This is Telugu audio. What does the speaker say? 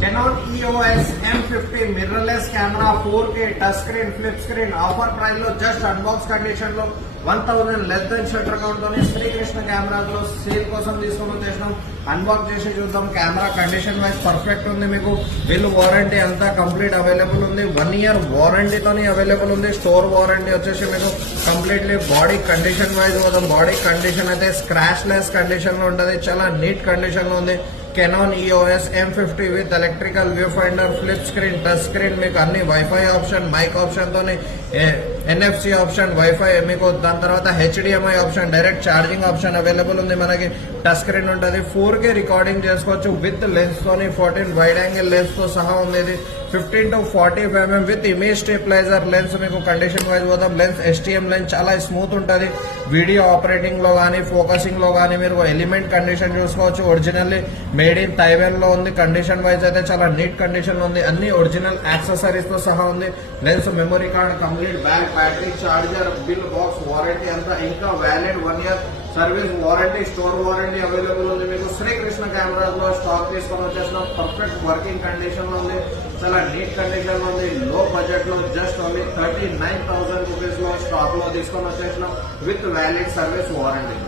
Canon EOS M50 mirrorless camera 4K touch screen flip screen offer price లో జస్ట్ అన్బాక్స్ కండిషన్ లో 1000 లెస్ దెన్ షట్టర్ కౌంట్ తోని శ్రీకృష్ణ కెమెరాస్ లో సేల్ కోసం తీసుకొని వచ్చేసినాం. అన్బాక్స్ చేసి చూద్దాం. కెమెరా కండిషన్ వైజ్ పర్ఫెక్ట్ ఉంది. మీకు బిల్ వారంటీ అంతా కంప్లీట్ అవైలబుల్ ఉంది. 1 year వారంటీతోని అవైలబుల్ ఉంది. స్టోర్ వారంటీ వచ్చేసి మీకు కంప్లీట్లీ బాడీ కండిషన్ వైజ్ పోదాం. బాడీ కండిషన్ అయితే స్క్రాచ్ లెస్ కండిషన్ లో ఉంటుంది. చాలా నీట్ కండిషన్ లో ఉంది. Canon EOS M50 with electrical viewfinder, flip screen, touch screen, మీకు అన్ని వైఫై ఆప్షన్, మైక్ ఆప్షన్ తోని NFC ఆప్షన్, వైఫై మీకు దాని తర్వాత HDMI option, direct charging option available ఉంది. మనకి టచ్ స్క్రీన్ ఉంటుంది. 4K రికార్డింగ్ చేసుకోవచ్చు విత్ లెన్స్ తోని 14 వైడ్ యాంగిల్ లెన్స్ తో సహా ఉంది. ఇది 15 to 45mm with image stabiliser lens. మీకు కండిషన్ వైజ్ పోదాం. లెన్స్ STM లెన్స్ చాలా స్మూత్ ఉంటుంది. వీడియో ఆపరేటింగ్ లో కానీ ఫోకసింగ్ లో కానీ మీరు ఎలిమెంట్ కండిషన్ చూసుకోవచ్చు. ఒరిజినల్లీ మేడ్ ఇన్ తైవాన్ లో ఉంది. కండిషన్ వైజ్ అయితే చాలా నీట్ కండిషన్ లో ఉంది. అన్ని ఒరిజినల్ యాక్సెసరీస్ తో సహా ఉంది. Lens, memory card, complete bag, battery, charger, bill, box, warranty అంతా ఇంకా valid 1 year service warranty, store warranty available ఉంది. మీకు శ్రీకృష్ణ కెమెరాస్ లో స్టాక్ తీసుకొని వచ్చేసిన పర్ఫెక్ట్ వర్కింగ్ కండిషన్ లో ఉంది. చాలా నీట్ కండిషన్ లో ఉంది. లో బడ్జెట్ లో జస్ట్ ఓన్లీ 39,000 రూపీస్ లో స్టాక్ లో తీసుకొని వచ్చేసినాం విత్ వ్యాలిడ్ సర్వీస్ వారంటీ.